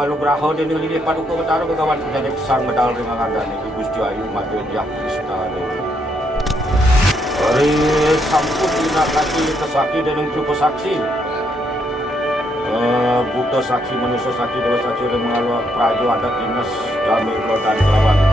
malugraho din yung lilipat ko kataro kagawan ko dyan isang medal rin ang anda ni Gusti Ayu Madya Krishna din. Hari sampun dinakati kesaki dan yang cukup saksi. Buddha saksi, manusia saksi, dewa saksi dan mengalu prajo adat dinas kami dan kelawan